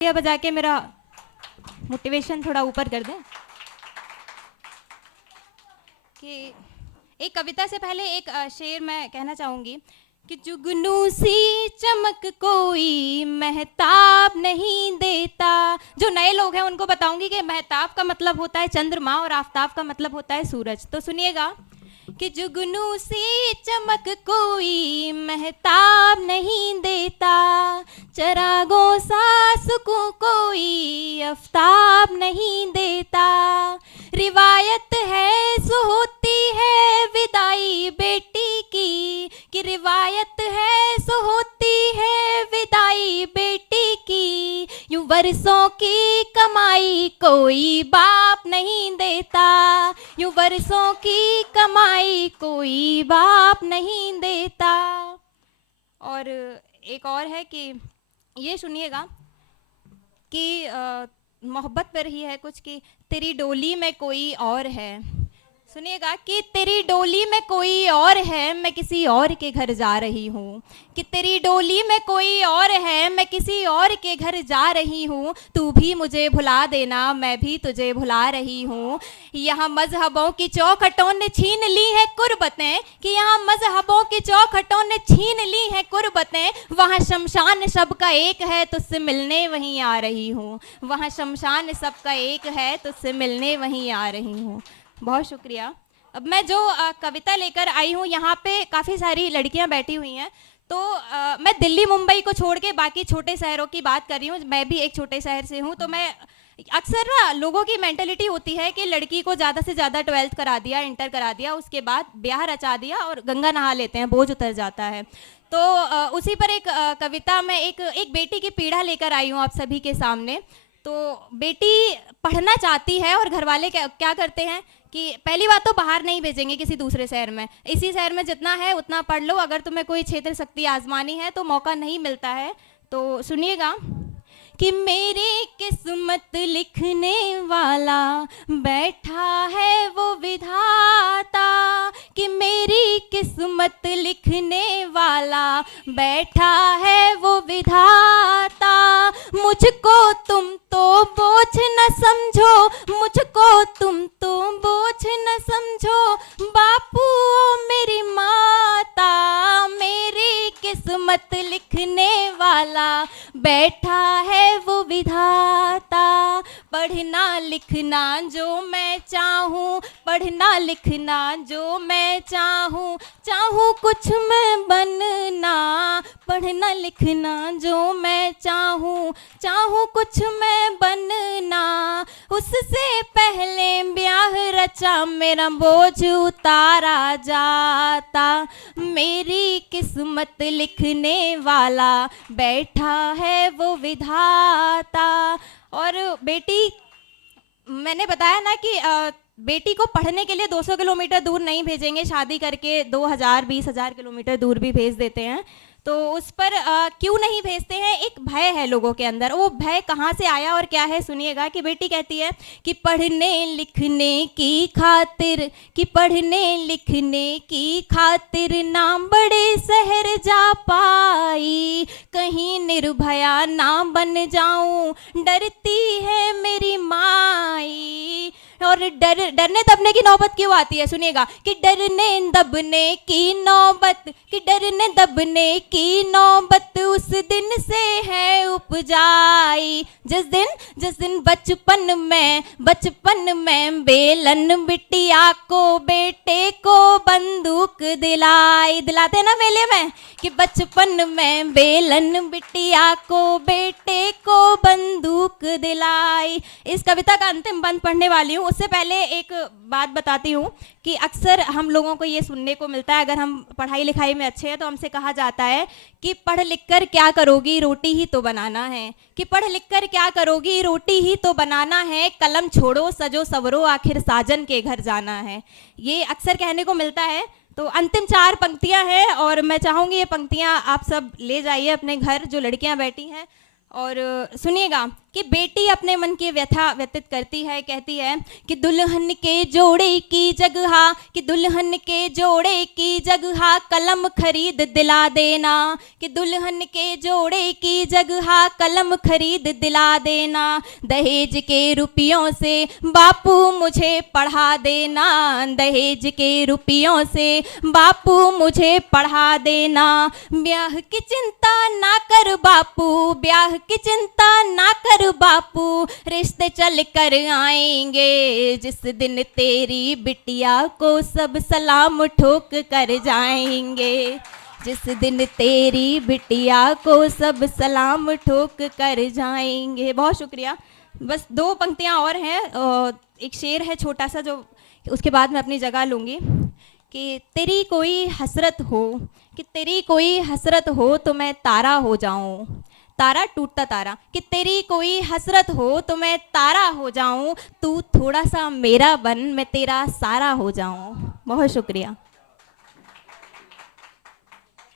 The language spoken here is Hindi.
ये बजा के मेरा मोटिवेशन थोड़ा ऊपर कर दें कि एक कविता से पहले एक शेर मैं कहना चाहूँगी कि जुगनू सी चमक कोई महताब नहीं देता। जो नए लोग हैं उनको बताऊंगी कि महताब का मतलब होता है चंद्रमा और आफताब का मतलब होता है सूरज। तो सुनिएगा कि जुगनू सी चमक कोई महताब नहीं देता, चरागों सा सुकून कोई आफताब नहीं देता। रिवायत है सो होती है विदाई बेटी की, कि रिवायत है सो होती है विदाई बेटी की। यूं वर्षों की कमाई कोई बाप नहीं देता, यूं वर्षों की कमाई कोई बाप नहीं देता। और एक और है कि ये सुनिएगा कि मोहब्बत पर ही है कुछ कि तेरी डोली में कोई और है। सुनिएगा कि तेरी डोली में कोई और है, मैं किसी और के घर जा रही हूँ। कि तेरी डोली में कोई और है, मैं किसी और के घर जा रही हूँ। तू भी मुझे भुला देना, मैं भी तुझे भुला रही हूँ। यहाँ मजहबों की चौखटों ने छीन ली है कुर्बतें, कि यहाँ मजहबों की चौखटों ने छीन ली है कुर्बतें। वहाँ शमशान सबका एक है, तुझसे मिलने वहीं आ रही हूँ। वहाँ शमशान सबका एक है, तुझसे मिलने वहीं आ रही हूँ। बहुत शुक्रिया। अब मैं जो कविता लेकर आई हूँ, यहाँ पे काफ़ी सारी लड़कियाँ बैठी हुई हैं। तो मैं दिल्ली मुंबई को छोड़ के बाकी छोटे शहरों की बात कर रही हूँ। मैं भी एक छोटे शहर से हूँ। तो मैं अक्सर ना लोगों की मेंटेलिटी होती है कि लड़की को ज़्यादा से ज़्यादा 12th करा दिया, इंटर करा दिया, उसके बाद ब्याह रचा दिया और गंगा नहा लेते हैं, बोझ उतर जाता है। तो उसी पर एक कविता में एक बेटी की पीड़ा लेकर आई हूँ आप सभी के सामने। तो बेटी पढ़ना चाहती है और घर वाले क्या करते हैं कि पहली बात तो बाहर नहीं भेजेंगे किसी दूसरे शहर में, इसी शहर में जितना है उतना पढ़ लो, अगर तुम्हें कोई क्षेत्र शक्ति आजमानी है तो मौका नहीं मिलता है। तो सुनिएगा कि मेरी किस्मत लिखने वाला बैठा है वो विधाता, कि मेरी किस्मत लिखने वाला बैठा है वो विधाता। मुझको तुम तो बोझ न समझो, मुझको तुम तो बोझ न समझो, बापू ओ मेरी माता। मेरी किस्मत लिखने वाला बैठा है वो विधाता। पढ़ना लिखना जो मैं चाहूँ, पढ़ना लिखना जो मैं चाहूँ, चाहूँ कुछ मैं बनना। पढ़ना लिखना जो मैं चाहूँ, चाहूँ कुछ मैं बनना। उससे पहले ब्याह रचा मेरा बोझ उतारा जाता। मेरी किस्मत लिखने वाला बैठा है वो विधाता। और बेटी, मैंने बताया ना कि बेटी को पढ़ने के लिए 200 किलोमीटर दूर नहीं भेजेंगे, शादी करके 2000-20,000 किलोमीटर दूर भी भेज देते हैं। तो उस पर क्यों नहीं भेजते हैं, एक भय है लोगों के अंदर। वो भय कहाँ से आया और क्या है, सुनिएगा कि बेटी कहती है कि पढ़ने लिखने की खातिर, कि पढ़ने लिखने की खातिर ना बड़े शहर जा पाई, कहीं निर्भया ना बन जाऊं, डरती है मेरी माई। और डरने दबने की नौबत क्यों आती है, सुनिएगा कि डरने दबने की नौबत, कि डरने दबने की नौबत उस दिन से है उपजाई, जिस दिन बचपन में बेलन बिटिया को बेटे को बंदूक दिलाते ना मेले में, कि बचपन में बेलन बिटिया को बेटे को बंदूक दिलाई। इस कविता का अंतिम बंद पढ़ने वाली हूँ। उससे पहले एक बात बताती हूँ कि अक्सर हम लोगों को ये सुनने को मिलता है, अगर हम पढ़ाई लिखाई में अच्छे हैं तो हमसे कहा जाता है कि पढ़ लिख कर क्या करोगी, रोटी ही तो बनाना है। कि पढ़ लिख कर क्या करोगी, रोटी ही तो बनाना है, कलम छोड़ो सजो सवरो आखिर साजन के घर जाना है। ये अक्सर कहने को मिलता है। तो अंतिम 4 पंक्तियां हैं और मैं चाहूँगी ये पंक्तियां आप सब ले जाइए अपने घर, जो लड़कियां बैठी हैं। और सुनिएगा कि बेटी अपने मन की व्यथा व्यतीत करती है, कहती है कि दुल्हन के जोड़े की जगह, कि दुल्हन के जोड़े की जगह कलम खरीद दिला देना, कि दुल्हन के जोड़े की जगह कलम खरीद दिला देना, दहेज के रुपयों से बापू मुझे पढ़ा देना, दहेज के रुपयों से बापू मुझे पढ़ा देना, ब्याह की चिंता ना कर बापू, ब्याह की चिंता ना कर बापू, रिश्ते चल कर आएंगे, जिस दिन तेरी बिटिया को सब सलाम ठोक कर जाएंगे, जिस दिन तेरी बिटिया को सब सलाम ठोक कर जाएंगे। बहुत शुक्रिया। बस 2 पंक्तियां और हैं, एक शेर है छोटा सा जो उसके बाद मैं अपनी जगह लूँगी। कि तेरी कोई हसरत हो, कि तेरी कोई हसरत हो तो मैं तारा हो जाऊं, तारा टूटता तारा, कि तेरी कोई हसरत हो तो मैं तारा हो जाऊं, तू थोड़ा सा मेरा बन मैं तेरा सारा हो जाऊं। बहुत शुक्रिया।